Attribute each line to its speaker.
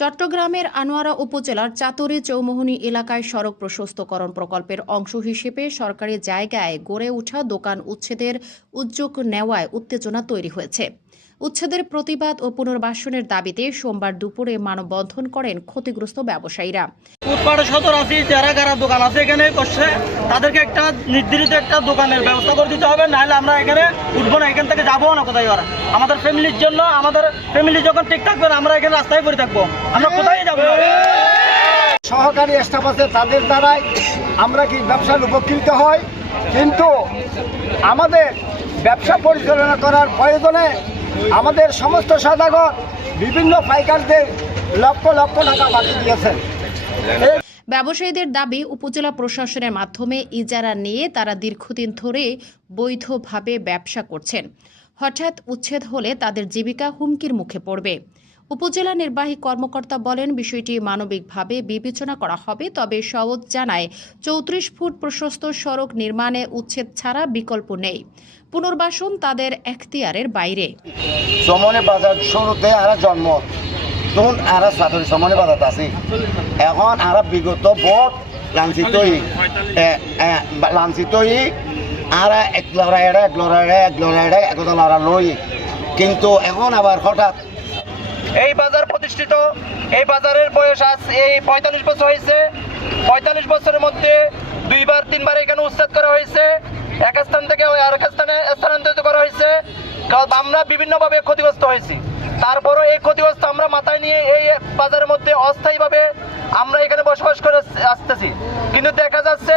Speaker 1: চট্টগ্রামের আনোয়ারা উপজেলার চাতুরি চৌমোহনী এলাকায় সড়ক প্রশস্তকরণ প্রকল্পের অংশ হিসেবে সরকারি জায়গায় গড়ে ওঠা দোকান উচ্ছেদের উদ্যোগ নেওয়ায় উত্তেজনা তৈরি হয়েছে। উচ্ছেদের প্রতিবাদ ও পুনর্বাসনের দাবিতে সোমবার দুপুরে মানববন্ধন করেন ক্ষতিগ্রস্ত ব্যবসায়ীরা।
Speaker 2: ফুটপাড়ে সদর আছি যারা যারা দোকান আছে এখানে বসে, তাদেরকে একটা নির্ধারিত একটা দোকানের ব্যবস্থা করে দিতে হবে, নাহলে আমরা এখানে উঠবো না, এখান থেকে যাব না কোথায় ওরা। আমাদের ফ্যামিলির জন্য, আমাদের ফ্যামিলি যখন ঠিক থাকবে, আমরা এখানে রাস্তায় পড়ে থাকব। আমরা কোথায় যাব?
Speaker 3: সহকারী স্টাফ আছে, তাদের দ্বারাই আমরা কি ব্যবসার উপকৃত হয় কিন্তু আমাদের ব্যবসা পরিচালনা করার প্রয়োজনে আমাদের সমস্ত সদাগর বিভিন্ন পাইকারদের লক্ষ লক্ষ টাকা বাকি দিয়েছেন।
Speaker 1: ব্যবসায়ীদের দাবি, উপজেলা প্রশাসনের মাধ্যমে ইজারা নিয়ে তারা দীর্ঘদিন ধরে বৈধভাবে ব্যবসা করছেন। হঠাৎ উচ্ছেদ হলে তাদের জীবিকা হুমকির মুখে পড়বে। উপজেলা নির্বাহী কর্মকর্তা বলেন, বিষয়টি মানবিকভাবে বিবেচনা করা হবে, তবে সওজ জানায়, চৌত্রিশ ফুট প্রশস্ত সড়ক নির্মাণে উচ্ছেদ ছাড়া বিকল্প নেই। পুনর্বাসন তাদের এখতিয়ারের বাইরে।
Speaker 3: বাজার শুরুতে আর জন্ম তখন আর সাতরি সমনে বাজার আছে। এখন আর বিগত ভোট লাঞ্ছিতই লাঞ্ছিতই আর এক লড়াইড়ে এক লড়াইড়ে এক লড়াইড়ে একতা লড়া লই কিন্তু এখন আবার হঠাৎ
Speaker 2: এই বাজার প্রতিষ্ঠিত এই বাজারের বয়স আজ এই পঁয়তাল্লিশ বছর হয়েছে পঁয়তাল্লিশ বছরের মধ্যে দুইবার, তিনবার এখানে উচ্ছেদ করা হয়েছে। এক স্থান থেকে আরেক স্থানে স্থানান্তরিত করা হয়েছে। কারণ আমরা বিভিন্নভাবে ক্ষতিগ্রস্ত হয়েছি। তারপরও এই ক্ষতিগ্রস্ত আমরা মাথায় নিয়ে এই বাজারের মধ্যে অস্থায়ীভাবে আমরা এখানে বসবাস করে আসতেছি। কিন্তু দেখা যাচ্ছে